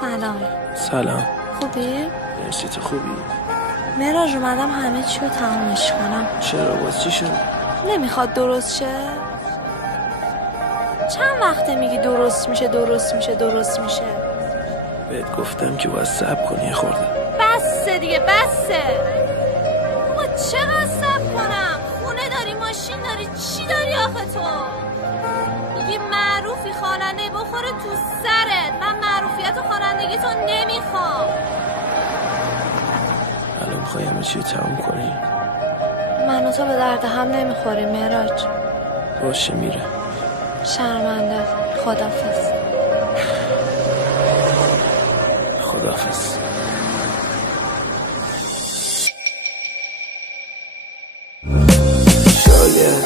سلام. خوبی؟ مرسی، تو خوبی؟ مهراج اومدم همه چی رو تمامش کنم. چرا؟ باز چی شد؟ نمیخواد درست شه؟ چند وقته میگی درست میشه درست میشه درست میشه؟ بهت گفتم که باید صبر کنی خورده. بسه دیگه بسه. بابا چقدر صبر کنم؟ خونه داری، ماشین داری، چی داری آخه تو؟ میگی معروفی، خواننده بخوره تو سرت. من معروفیت و خوانندگی تو نمیخوام. الان میخوای همه چی تموم کنی؟ من و تو به درد هم نمیخوریم مهراج. باشه میره. شرمنده. خدافظ. خداحافظ. شاید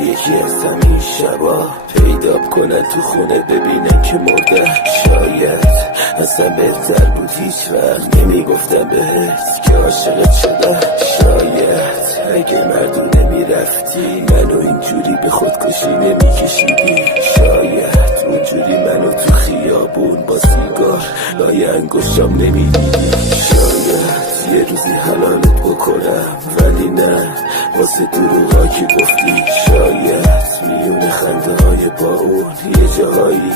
یکی از همین شبا پیدا کنه تو خونه ببینه که مرده. شاید اصلا بهتر بود هیچ وقت نمیگفتم بهت که عاشقت شدم. شاید اگه مردونه میرفتی منو اینجوری به خودکشی نمیکشیدی. شاید اونجوری منو تو خیابون با سیگار لای انگشتم نمیدیدی. شاید یه روزی حلالت بکنم ولی نه واسه دروغا که گفتی. شاید میون خنده های با اون یه جاهایی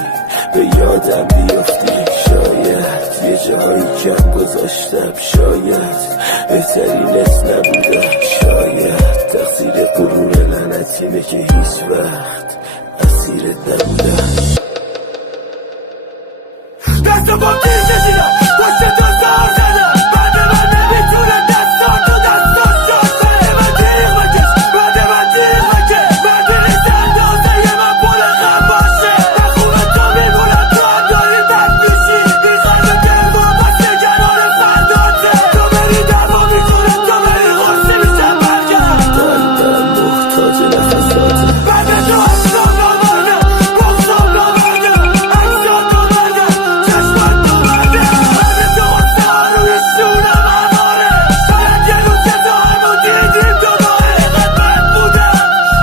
به یادم بیافتی. شاید یه جاهایی کم گذاشتم. شاید بهترینت نبودم. شاید تقصیر غرور لعنتیمه که هیچ وقت اسیرت نبودم. دست با تیر کشیدم پشت تو سار زدم. بعد من نمیتونم دستان تو دستان شد. بعد من تیغ بکش بعد من تیغ بکش. بعد نیست اندازه من بلخم باشه. بخونه تا میمونم تو هم داری بد میشی. میخوای به دل با بس نگران فرداته. تو بری دوا میکنه تو بری غصه میشم برگرد. قلبم محتاج نفساته. بعد تو اصلا نمارده بغزم نمارده اکسان نمارده چشمت نمارده. بعد تو غصه ها روی شونم هماره. شاید یه روز که تو همو دیدیم دوباره قدمت بودم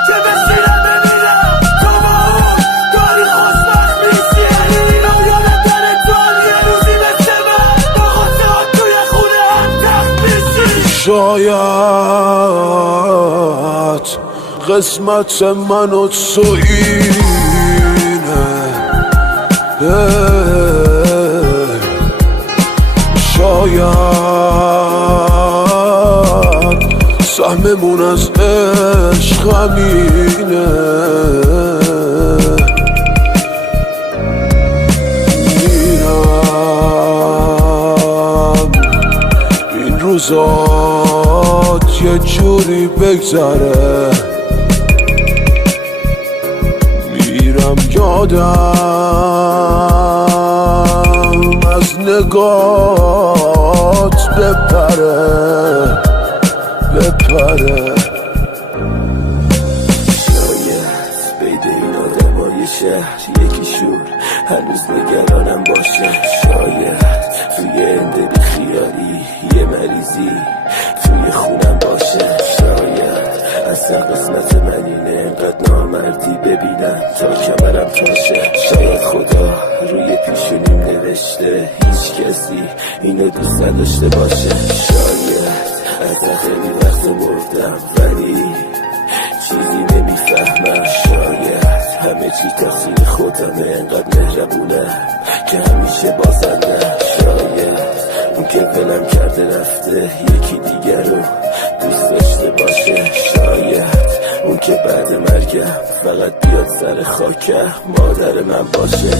که بشینم ببینم تو با اون داری خوشبخت میشی. اینو یادت داره تو هم یه روزی مثل من با غصه ها توی خونه هم تخت میشی. شاید قسمت من و تو اینه. شاید سهممون از عشق همینه. میرم این روزات یه جوری بگذره. میرم یادم از نگات بپره. شاید بین این آدمای شهر یکی شور هنوز نگرانم باشه. شاید توی اندبی خیالی یه مریضی توی خونم باشه. شاید اصلا قسمت من اینه انقدر نامردی ببینم تا کمرم تاشه. شاید خدا روی پیشونیم نوشته هیچ کسی اینو دوست نداشته باشه. شاید از خیلی وقت مردم ولی چیزی نمیفهمم. شاید همه چی تقصیر خودمه انقدر مهربونم که همیشه بازندم. شاید اون که ولم کرده رفته یکی دیگر رو دوست داشته باشه. شاید اون که بعد مرگم فقط بیاد سر خاکم مادر من باشه.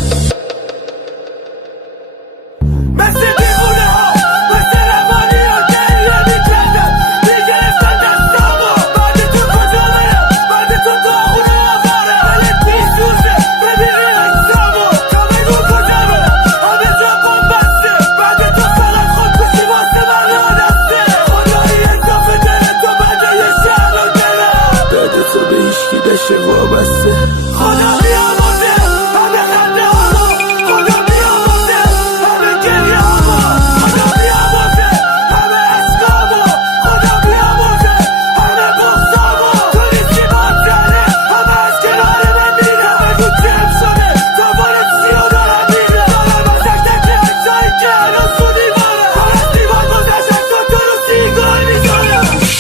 مثل دیوونه ها مثل روانی ها گریه میکردم میگرفتن دستامو. بعد تو کجا برم بعد تو داغونه آواره. حالت میسوزه ببینی اجزامو. تا بگو کجا برم همه جا بام بسته. بعد تو فقط خودکشی واسه من را دسته. خدایی اضافه داره تو بعد یه شهر رو دلم. بعد تو به هیچکی بشه وابسته. خدا بیامرده همه خنده ها رو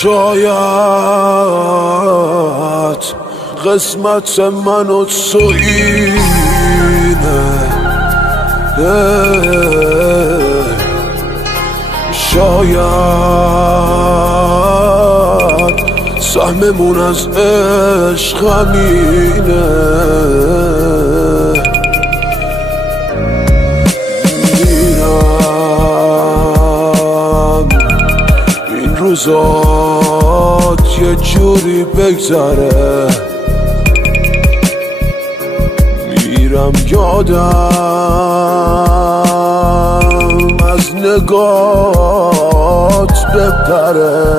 شاید قسمت من و تو اینه، شاید سهممون از عشق همینه. میرم این روزات یه جوری بگذره، میرم یادم از نگات بپره.